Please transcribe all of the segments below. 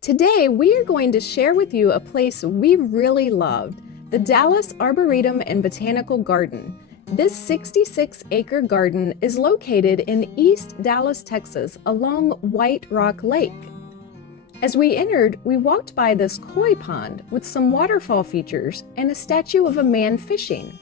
Today, we are going to share with you a place we really loved, the Dallas Arboretum and Botanical Garden. This 66-acre garden is located in East Dallas, Texas, along White Rock Lake. As we entered, we walked by this koi pond with some waterfall features and a statue of a man fishing.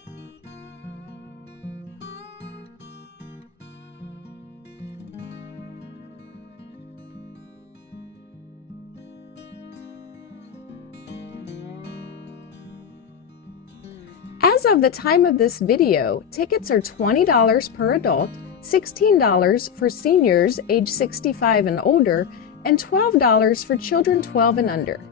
As of the time of this video, tickets are $20 per adult, $16 for seniors age 65 and older, and $12 for children 12 and under.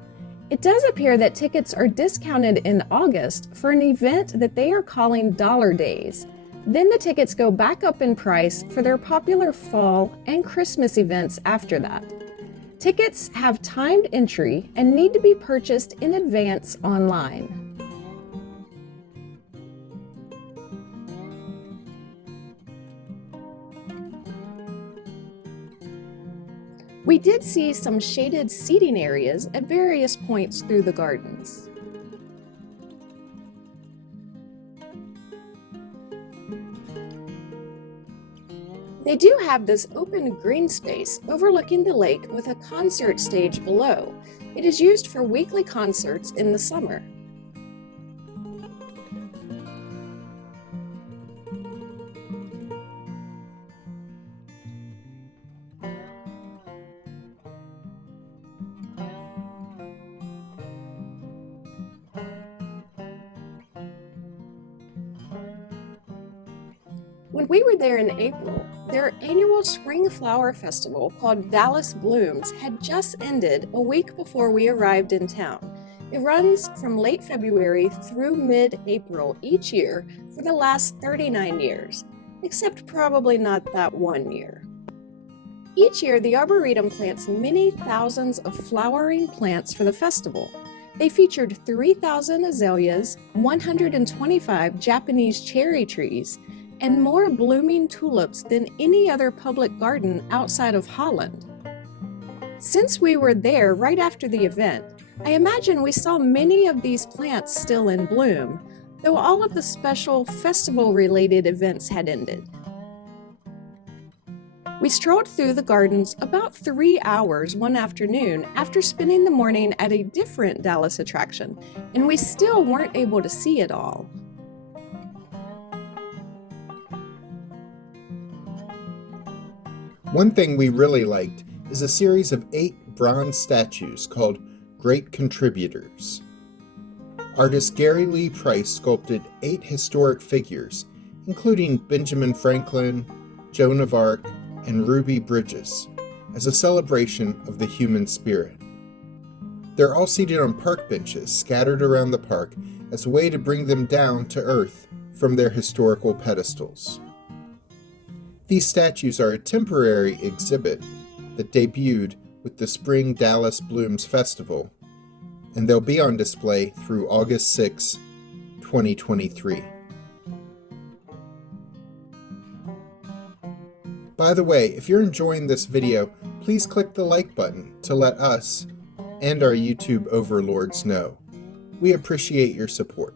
It does appear that tickets are discounted in August for an event that they are calling Dollar Days. Then the tickets go back up in price for their popular fall and Christmas events after that. Tickets have timed entry and need to be purchased in advance online. We did see some shaded seating areas at various points through the gardens. They do have this open green space overlooking the lake with a concert stage below. It is used for weekly concerts in the summer. When we were there in April, their annual spring flower festival called Dallas Blooms had just ended a week before we arrived in town. It runs from late February through mid-April each year for the last 39 years, except probably not that one year. Each year, the Arboretum plants many thousands of flowering plants for the festival. They featured 3,000 azaleas, 125 Japanese cherry trees, and more blooming tulips than any other public garden outside of Holland. Since we were there right after the event, I imagine we saw many of these plants still in bloom, though all of the special festival-related events had ended. We strolled through the gardens about 3 hours one afternoon after spending the morning at a different Dallas attraction, and we still weren't able to see it all. One thing we really liked is a series of 8 bronze statues called Great Contributors. Artist Gary Lee Price sculpted 8 historic figures, including Benjamin Franklin, Joan of Arc, and Ruby Bridges, as a celebration of the human spirit. They're all seated on park benches scattered around the park as a way to bring them down to earth from their historical pedestals. These statues are a temporary exhibit that debuted with the Spring Dallas Blooms Festival, and they'll be on display through August 6, 2023. By the way, if you're enjoying this video, please click the like button to let us and our YouTube overlords know. We appreciate your support.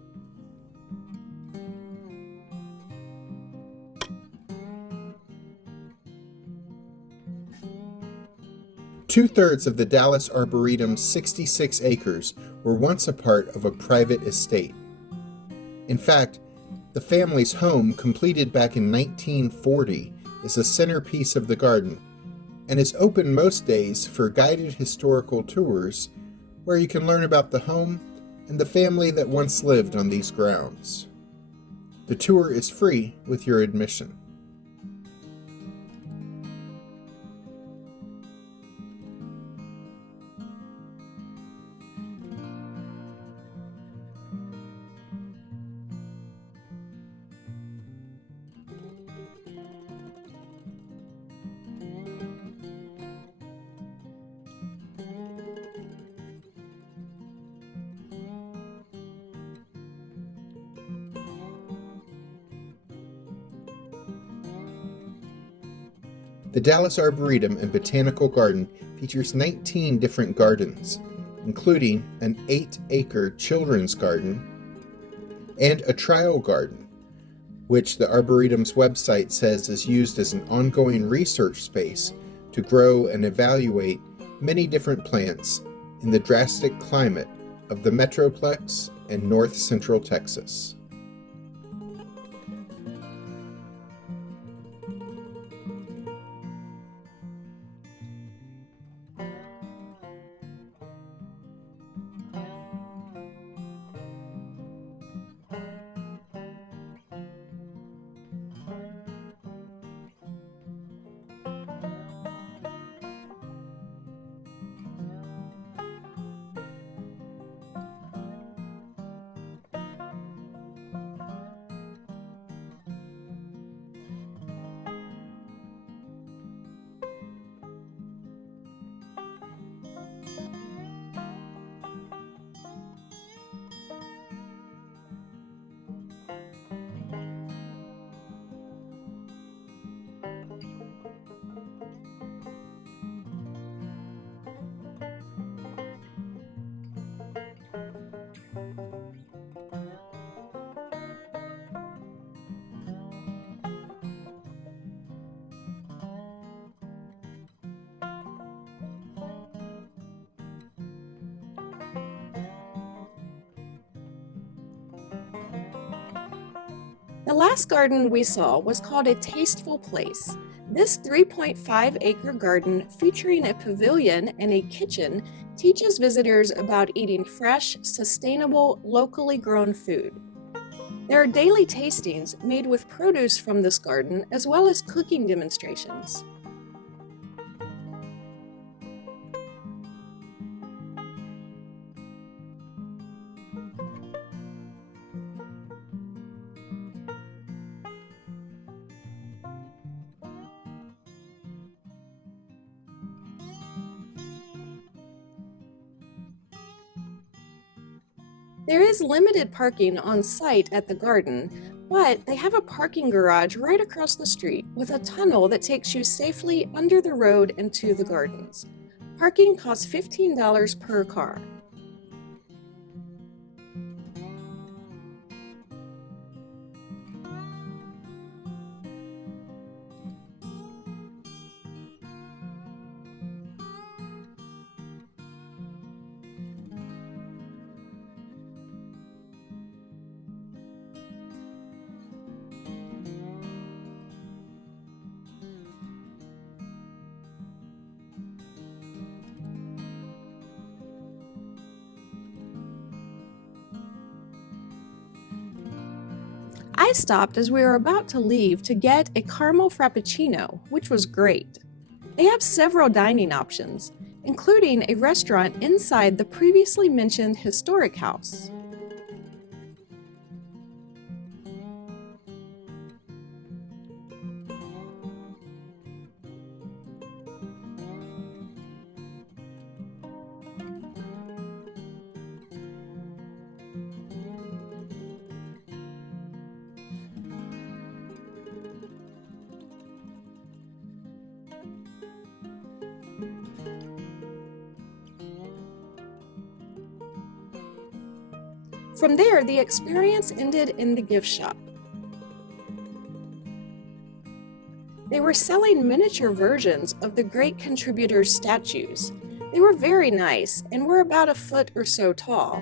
Two-thirds of the Dallas Arboretum's 66 acres were once a part of a private estate. In fact, the family's home, completed back in 1940, is a centerpiece of the garden and is open most days for guided historical tours where you can learn about the home and the family that once lived on these grounds. The tour is free with your admission. The Dallas Arboretum and Botanical Garden features 19 different gardens, including an 8-acre children's garden and a trial garden, which the Arboretum's website says is used as an ongoing research space to grow and evaluate many different plants in the drastic climate of the Metroplex and North Central Texas. The last garden we saw was called a Tasteful Place. This 3.5-acre garden featuring a pavilion and a kitchen teaches visitors about eating fresh, sustainable, locally grown food. There are daily tastings made with produce from this garden as well as cooking demonstrations. There is limited parking on site at the garden, but they have a parking garage right across the street with a tunnel that takes you safely under the road and to the gardens. Parking costs $15 per car. I stopped as we were about to leave to get a caramel frappuccino, which was great. They have several dining options, including a restaurant inside the previously mentioned historic house. From there, the experience ended in the gift shop. They were selling miniature versions of the great contributors' statues. They were very nice and were about a foot or so tall.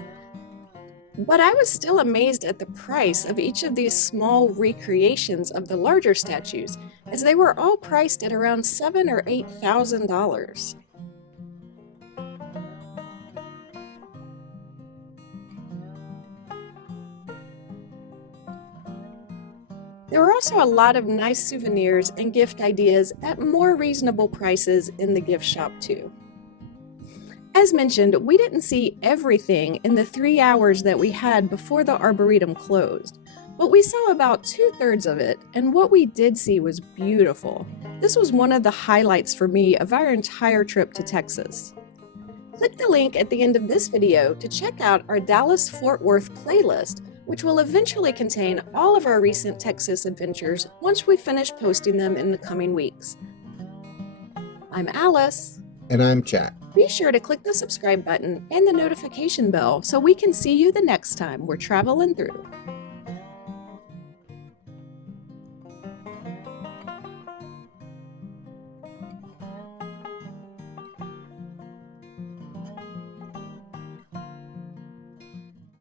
But I was still amazed at the price of each of these small recreations of the larger statues, as they were all priced at around $7,000 or $8,000. There were also a lot of nice souvenirs and gift ideas at more reasonable prices in the gift shop too. As mentioned, we didn't see everything in the 3 hours that we had before the Arboretum closed, but we saw about 2/3 of it, and what we did see was beautiful. This was one of the highlights for me of our entire trip to Texas. Click the link at the end of this video to check out our Dallas-Fort Worth playlist, which will eventually contain all of our recent Texas adventures once we finish posting them in the coming weeks. I'm Alice. And I'm Jack. Be sure to click the subscribe button and the notification bell so we can see you the next time we're traveling through.